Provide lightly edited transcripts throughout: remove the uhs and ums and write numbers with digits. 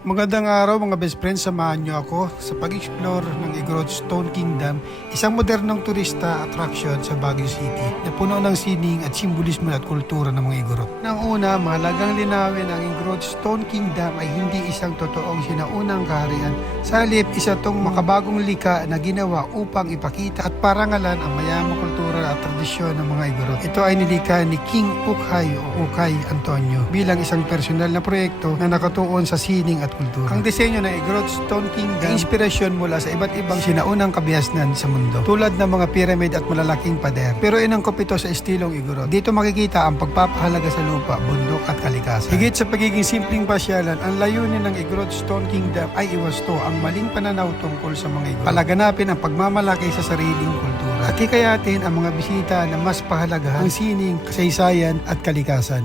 Magandang araw mga best friends, samahan niyo ako sa pag-explore ng Igorot Stone Kingdom, isang modernong turista attraction sa Baguio City na puno ng sining at simbolismo at kultura ng mga Igorot. Nang una, mahalagang linawin ang Igorot Stone Kingdom ay hindi isang totoong sinaunang kaharian. Sa halip, isa tong makabagong lika na ginawa upang ipakita at parangalan ang mayamang kultura at tradisyon ng mga Igorot. Ito ay nilikha ni King Ukay o Ukay Antonio bilang isang personal na proyekto na nakatuon sa sining at kultura. Ang disenyo ng Igorot Stone Kingdom ay inspirasyon mula sa iba't ibang sinaunang kabihasnan sa mundo, tulad ng mga pyramid at malalaking pader. Pero inangkop ito sa estilong Igorot. Dito makikita ang pagpapahalaga sa lupa, bundok at kalikasan. Higit sa pagiging simpleng pasyalan, ang layunin ng Igorot Stone Kingdom ay iwasto ang maling pananaw tungkol sa mga Igorot. Palaganapin ang pagmamalaki sa sariling kultura at hikayatin ang mga bisita na mas pahalagahan ang sining, kasaysayan at kalikasan.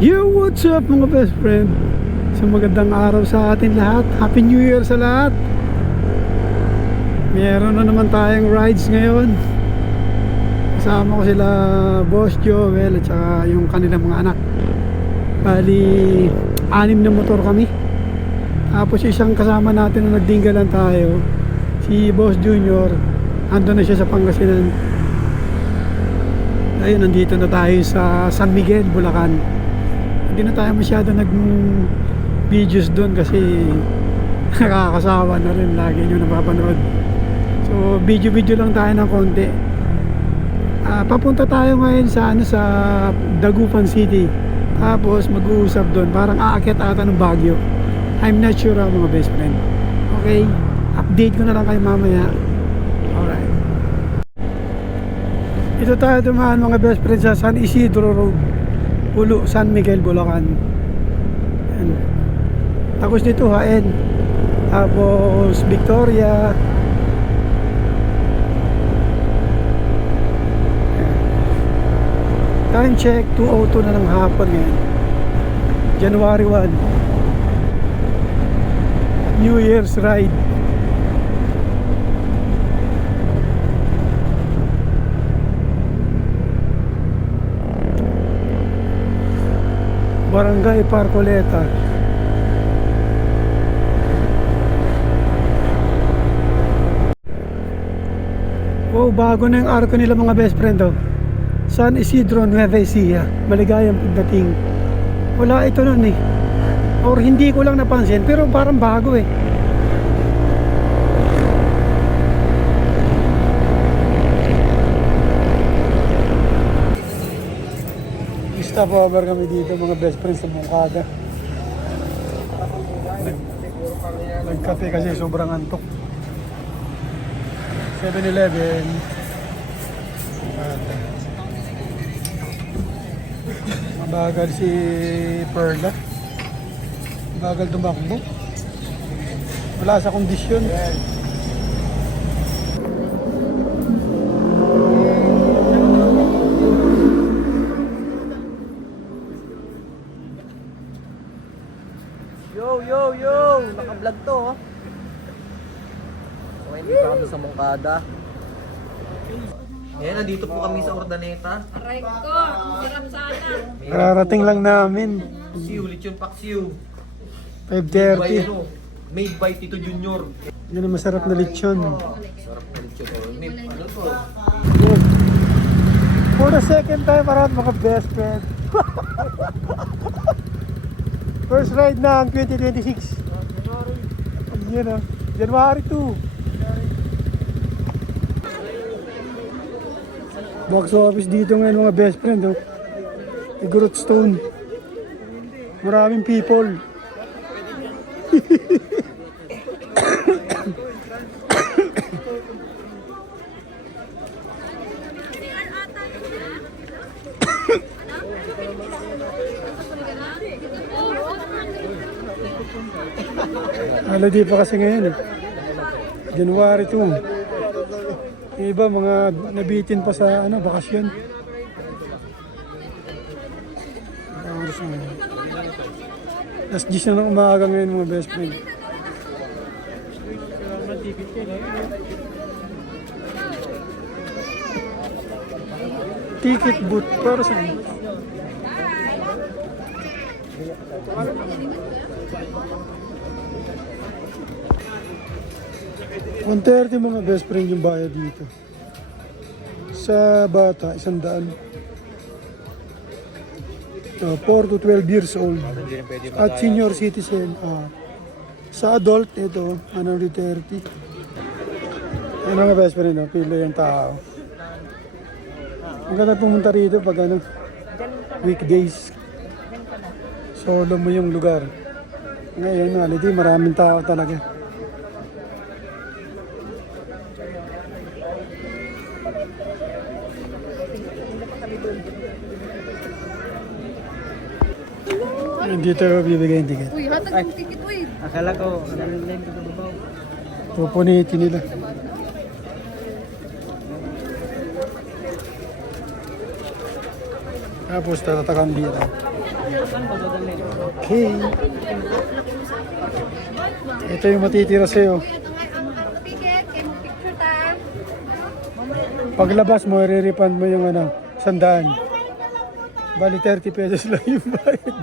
Yo, what's up mga best friend? So magandang araw sa atin lahat. Happy New Year sa lahat. Meron na naman tayong rides ngayon. Kasama ko sila Boss Joel at saka yung kanilang mga anak. Bali, 6 na motor kami. Tapos isang kasama natin na nagdinggalan tayo, si Boss Junior. Ando na siya sa Pangasinan. Ayun, nandito na tayo sa San Miguel, Bulacan. Hindi na tayo masyado nag-videos doon kasi nakakasawa na rin, lagi nyo napapanood. So video lang tayo ng konti. Papunta tayo ngayon sa Dagupan City. Tapos mag-uusap doon, parang aakyat ata ng Baguio. I'm not sure mga best friend. Okay, update ko na lang kayo mamaya. Alright, ito tayo dumaan mga best friend sa San Isidro Road, Pulo, San Miguel, Bulacan. Yan. Tapos dito Haen. Tapos Victoria. Yan. Time check 2:02 na ng hapon ngayon, January 1. New Year's ride. Barangay Parcoleta. Oh, bago na yung arko nila mga best friend oh. San Isidro Nueva Ecija. Maligayang pagdating. Wala ito nun eh. Or hindi ko lang napansin, pero parang bago eh. Stop over kami dito mga best friends sa Bungkada. Nagkape kasi sobrang antok. 7-Eleven. Mabagal si Perla. Mabagal tumakbo. Wala sa kondisyon. Yo! Naka-vlog to, oh. So, hindi pa kami sa Mongkada. Ayan, nandito po kami sa Urdaneta. Aray ko, hirap sana. Kararating lang namin. Paksiw, lechon paksiw. 5:30. Made by Tito Junior. Yun ang masarap na lechon. Sarap na lechon. Ano to? Good. For the second time around mga best friend. First ride na ang 2026. Yan o, January 2. Box office dito ngayon mga best friend oh. Igorot Stone. Maraming people. Holiday pa kasi ngayon eh. January 2. Iba mga nabitin pa sa bakasyon. Last 10 na ng umaga ngayon mga best friend. Ticket booth para saan? $130 mga best friend yung bayad dito. Sa bata, 100. So, 4 to 12 years old. At senior citizen, sa adult, ito, 130. Ano mga best friend, no? Pila yung tao. Ang ganda pumunta rito pag weekdays. Solo mo yung lugar. Ngayon, holiday, maraming tao talaga. Dito bibigay yung ticket. Uy, hatag yung ticket, uy. Akala ko, nalilin ko babaw. Pupunitin nila. Tapos tatatakan dito. Okay. Ito yung matitira sa'yo. Uy, ito nga ang ticket. Kaya mo picture ta. Paglabas mo, re-refund mo yung 100. Bali 30 pesos lang yung bayad.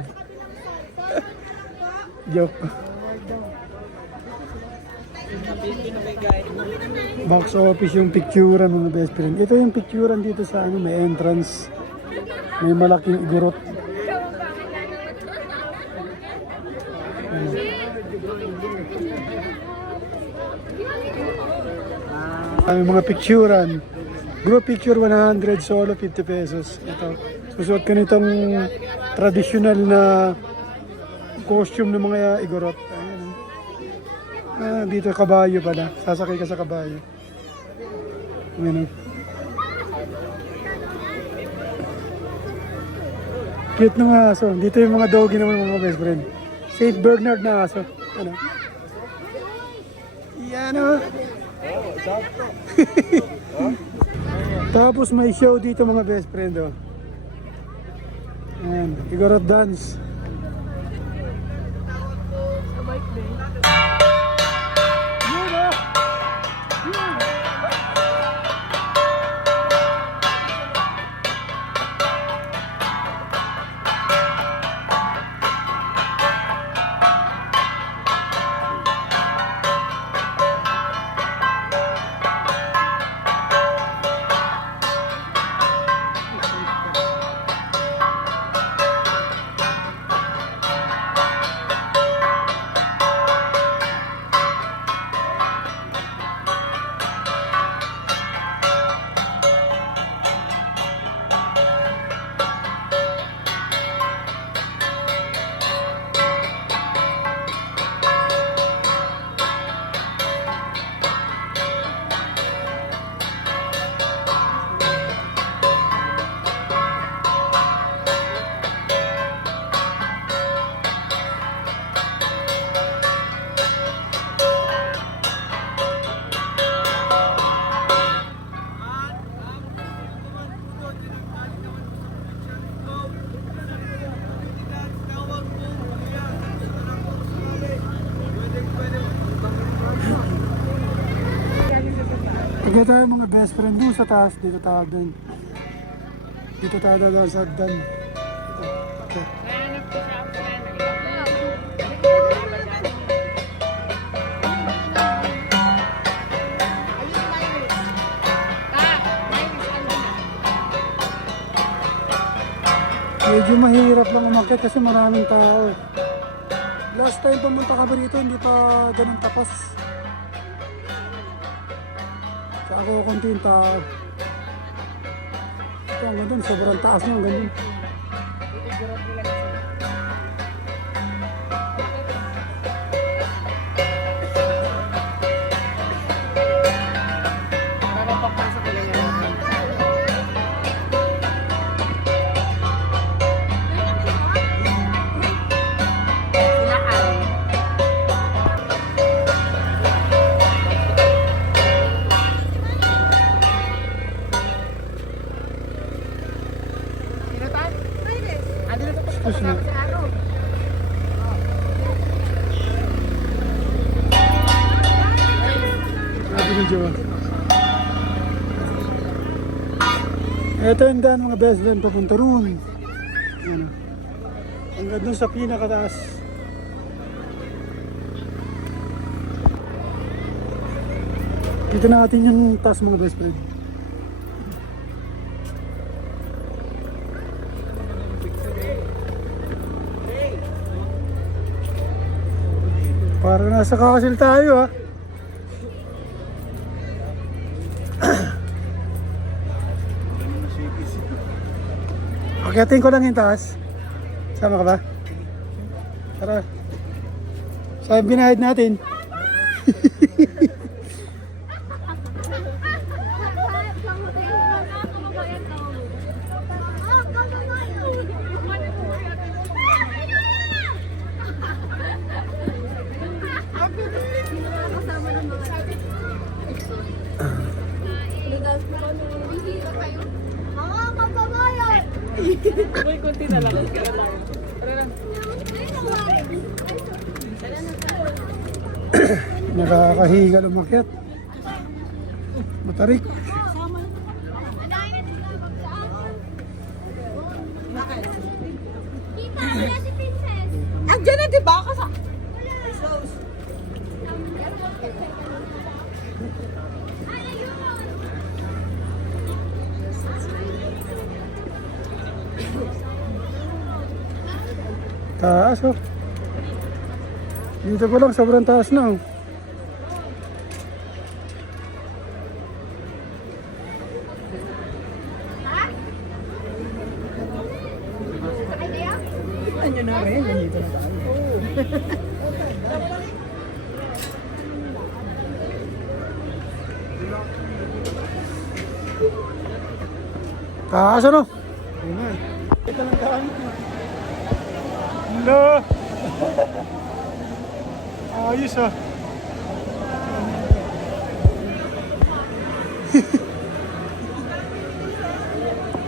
Joke. Box office yung picturean mga best friend. Ito yung picturean dito sa may entrance. May malaking igorot. May mga picturean. Group picture 100, solo 50 pesos. Ito. Susuot ka nitong traditional na costume ng mga igorot. Ayan. Dito kabayo pala. Sasakay ka sa kabayo. Ayan. Cute ng aso. Dito yung mga doggy naman mga best friend. Saint Bernard na aso. Ano? Yan o. Tapos may show dito mga best friend. Oh. Ayan. Igorot dance. Pagka tayo mga best friend doon sa taas, dito tayo doon. Dito tayo doon sa hagdan. Okay. Medyo mahirap lang umakyat kasi maraming tao. Last time pumunta ka ba dito, hindi pa ganun tapas. Sa ako konting tao. Ito ang ganun, sobrang taas niya, ganun. Excuse me. Ito yung daan mga best friend papunta roon. Ano. Hanggang dun sa pinakataas. Dito natin yung taas mga best friend. Parang nasa castle tayo ha. Akitin ko lang yung taas. Sama ka ba? Tara. Saan binahid natin? Uy, konti na lang. Tara lang. Nakakahiga lumakyat. Matarik. Andiyan na, di ba? Kasa... Taas oh. Dito pa lang sobrang taas na oh. Andiyan na rin. Nandito na tayo. Taas ano? Ito lang daan. No. Ayos ah.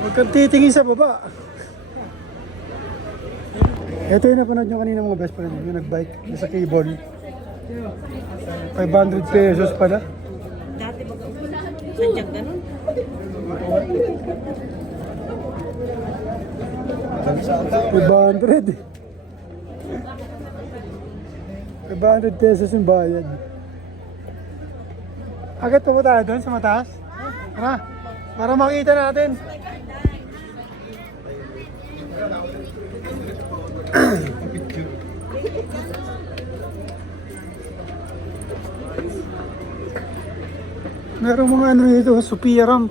Huwag kang titingin sa baba. Ito yung napanood nyo kanina mga best friend, yung nagbike sa cable. 500 pesos pala. Dati ba? Sadyang ganun? 500 pesos yung bayad. Agad pa ba tayo doon sa mataas? Tara, para makita natin. Merong mga ano dito, Sophia Ram.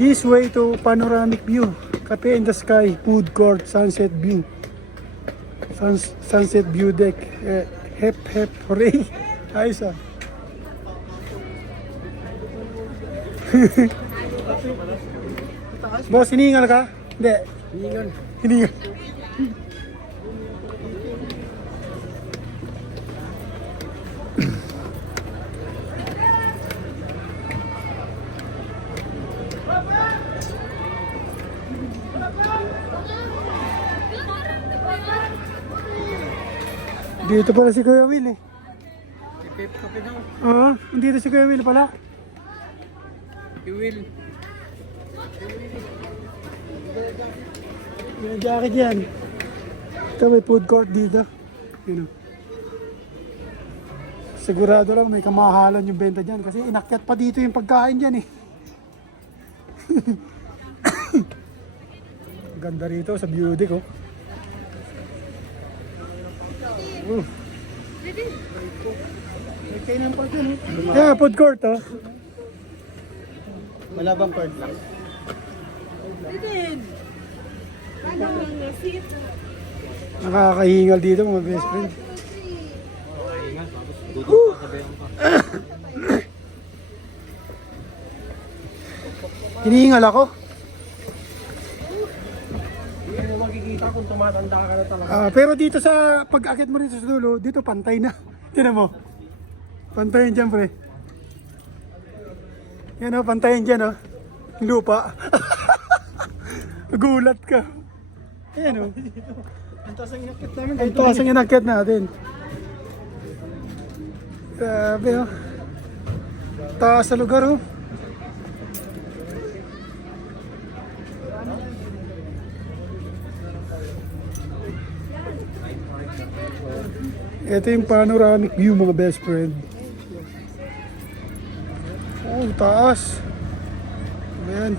This way to panoramic view. Cafe in the sky, food court, sunset view. Sunset view deck. Hep hep hooray. Ayos ah. Boss, hiningal ka? Hindi. Hiningal. Dito pala si Kuya Will eh. Dito si Kuya Will pala. Will. May jacket yan. Ito may food court dito. Yun o. Sigurado lang may kamahalan yung benta dyan kasi inakyat pa dito yung pagkain dyan eh. Ganda rito sa view deck oh. May kainan pa dyan eh. Yeah, food court oh. Malabang card lang. Nakakahingal dito mga best friend. Hinihingal ako. Hindi mo makikita kung tumatanda ka na talaga. Pero dito sa pag-akit mo rito sa dulo, dito pantay na. Tinan mo. Pantayin dyan pre. Yan o, pantayin dyan o. Lupa. Gulat ka. Ayan o. Ang taas ang inakit namin. Ang taas ang inakit natin. Grabe o. Taas sa lugar o. Ito yung panoramic view mga best friend. Oh, taas. Ayan.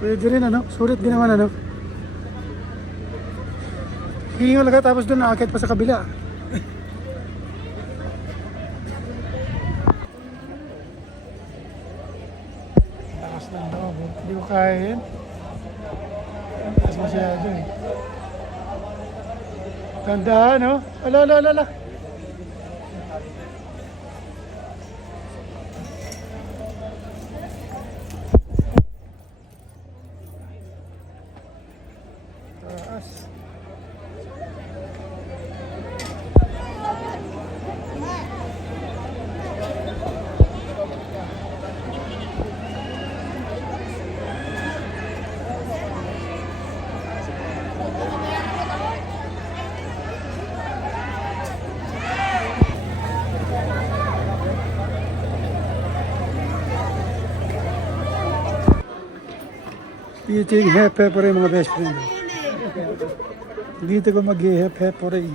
Pwede rin ano, sulit din naman ano. Hingal agad tapos doon nakakit pa sa kabila. Takas ng loob. Hindi ko kaya yan. Takas masyado eh. Tandaan no? Ala. Taas. Dito yung hep-hepore mga best friend. Dito ko mag-hep-hepore.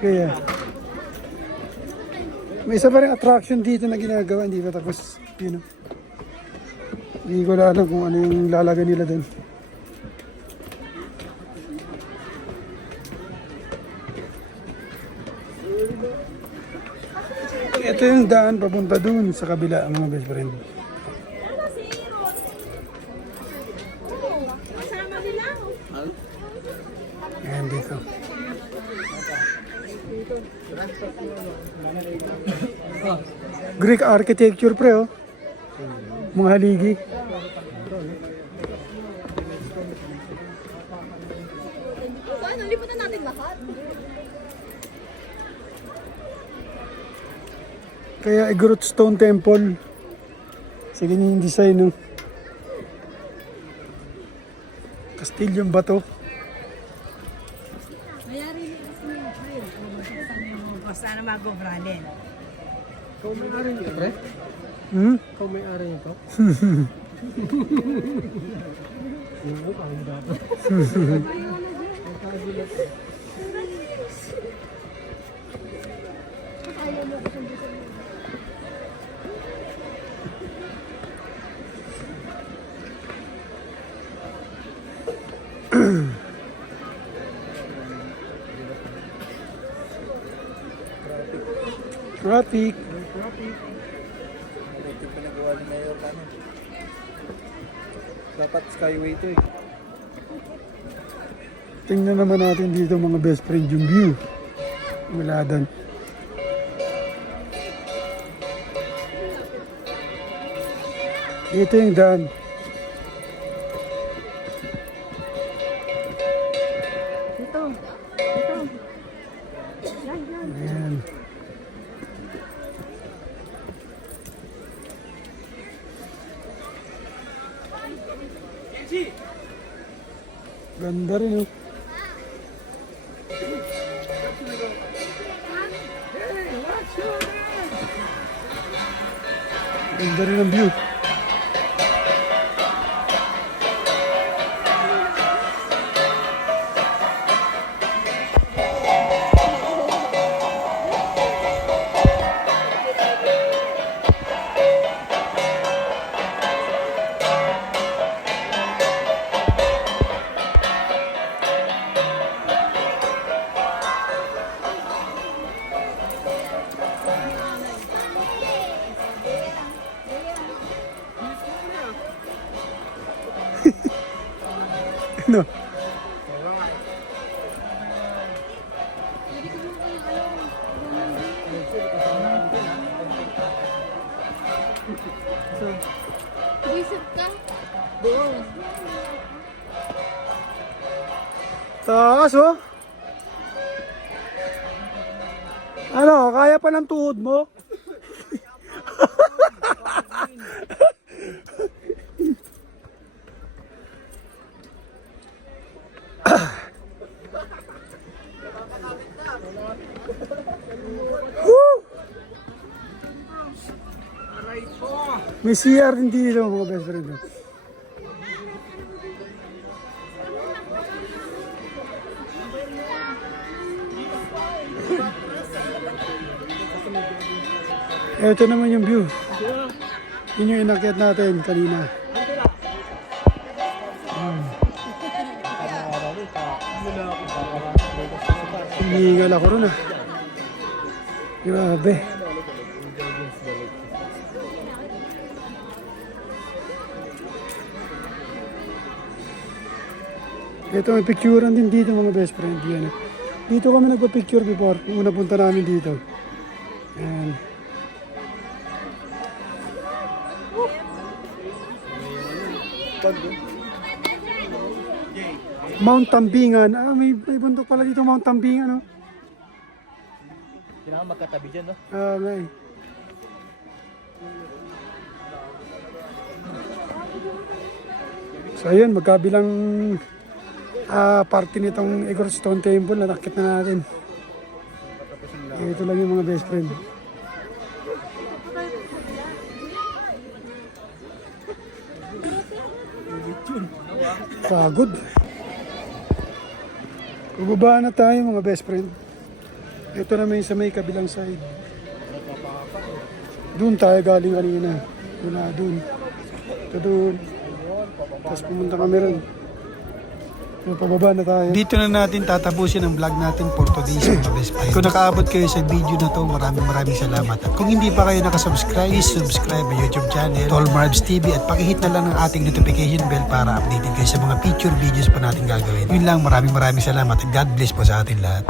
Okay ah. May isa pa rin attraction dito na ginagawa, hindi pa tapos, you know. Hindi ko alam kung ano yung lalagay nila doon. Ito yung daan papunta doon sa kabila mga best friend. Ayan dito. Greek architecture pre oh. Mga haligi. Ano, liputan natin lahat. Kaya Igorot Stone Temple. Sa ganyan yung design no. Kastilyong bato. Basta na mag-obranin. Ikaw may-ari nito, pre? Hmm? Ikaw may-ari nito? Oo, ang dapat. Traffic. Ito pinagawa ni Mayor ano. Dapat skyway to eh. Tingnan naman natin dito mga best friend yung view. Mula doon. Ito yung daan. Ayan. Ganda rin oh. Ganda rin ang view. Ano? Isip ka. Taas oh. Ano, kaya pa ng tuhod mo? May CR din dito mga best friend. Ito naman yung view. Yun yung inakyat natin kanina. Hinihingal ako ron ah. Grabe. Ito may picturean din dito mga best friend. Yan. Dito kami nagpa-picture before. Yung una punta namin dito. Ayan. Mount Tambingan. Ah, may bundok pala dito, Mount Tambingan, no? Kailangan magkatabi dyan, no? Ah, may. So, ayun, magkabilang party nitong Igorot Stone Temple. Natakit na natin. Ito lang yung mga best friend. Pagod. Bubaba na tayo mga best friend. Ito naman sa may kabilang side. Doon tayo galing kanina. Doon na doon. Ito doon. Tapos pumunta kami rin. Pababa na tayo. Dito na natin tatapusin ang vlog natin for today's mga best friend. Kung nakaabot kayo sa video na to, maraming salamat. At kung hindi pa kayo nakasubscribe, please subscribe ang YouTube channel, Tol Marbs TV, at pakihit na lang ang ating notification bell para updated kayo sa mga feature videos pa natin gagawin. Yun lang, maraming salamat at God bless po sa atin lahat.